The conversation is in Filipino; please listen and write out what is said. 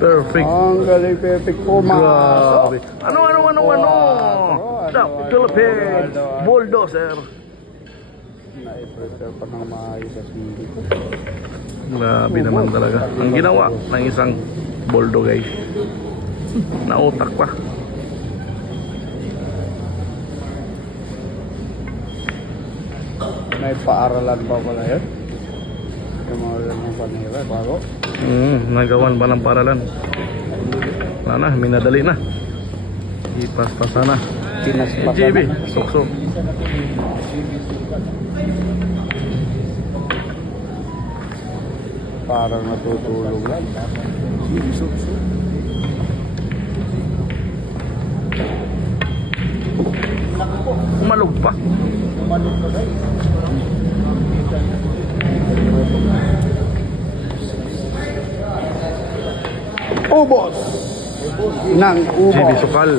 Perfect. Ang galing, perfect po, Grabe. Ano? The Philippines Bulldozer. Na-prepare pa ng maayos sa sili. Grabe naman talaga. Ang ginawa ng isang bulldog guys. Nautak pa. May paaralan pa pala yun. Yung mga ganang panira, bago. Nagawan ba ng paralan? Wala na, minadali na. Ipaspasan na. Pinaspasan JB, na. suksok. Parang natutulog lang. Malog pa. Ubos! Nang ubos! JB Sukal.